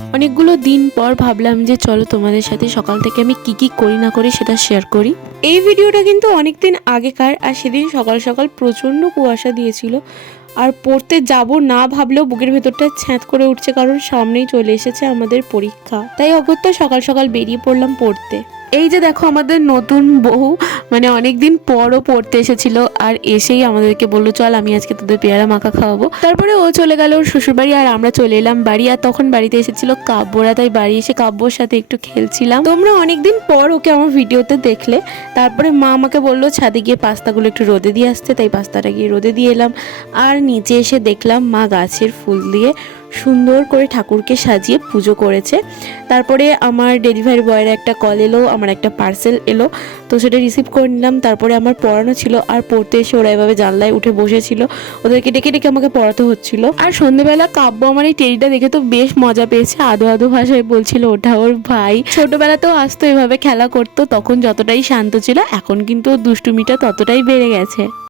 অনেকগুলো দিন পর ভাবলাম যে চলো তোমাদের সাথে সকাল থেকে আমি কি কি করি না করি সেটা শেয়ার করি। এই ভিডিওটা কিন্তু অনেক দিন আগেকার, আর সেদিন সকাল সকাল প্রচণ্ড কুয়াশা দিয়েছিল, আর পড়তে যাব না ভাবলেও বুকের ভেতরটা ছ্যাঁত করে উঠছে, কারণ সামনেই চলে এসেছে আমাদের পরীক্ষা। তাই অগত্যা সকাল সকাল বেরিয়ে পড়লাম পড়তে। এই যে দেখো আমাদের নতুন বউ, মানে অনেকদিন পরও পড়তে এসেছিল, আর এসেই আমাদেরকে বললো চল আমি আজকে তোদের পেয়ারা মাখা খাওয়াবো। তারপরে ও চলে গেল ওর শ্বশুরবাড়ি, আর আমরা চলে এলাম বাড়ি। আর তখন বাড়িতে এসেছিল কাব্যরা, তাই বাড়ি এসে কাব্যর সাথে একটু খেলছিলাম। তোমরা অনেকদিন পর ওকে আমার ভিডিওতে দেখলে। তারপরে মা আমাকে বললো ছাদে গিয়ে পাস্তাগুলো একটু রোদে দিয়ে আসতে, তাই পাস্তাটা গিয়ে রোদে দিয়ে এলাম। আর নিচে এসে দেখলাম মা গাছের ফুল দিয়ে সুন্দর করে ঠাকুরকে সাজিয়ে পুজো করেছে। তারপরে আমার ডেলিভারি বয়ের একটা কল এলো, আমার একটা পার্সেল এলো, তো সেটা রিসিভ করে নিলাম। তারপরে আমার পড়ানো ছিল, আর পড়তে এসে ওরা এভাবে জানলায় উঠে বসেছিল, ওদেরকে ডেকে ডেকে আমাকে পড়াতে হচ্ছিল। আর সন্ধ্যেবেলা কাব্য আমার এই টেরিটা দেখে তো বেশ মজা পেয়েছে, আদো আদো ভাষায় বলছিল ওটা ওর ভাই। ছোটবেলাতেও আসতো এভাবে খেলা করতো, তখন যতটাই শান্ত ছিল, এখন কিন্তু দুষ্টুমিটা ততটাই বেড়ে গেছে।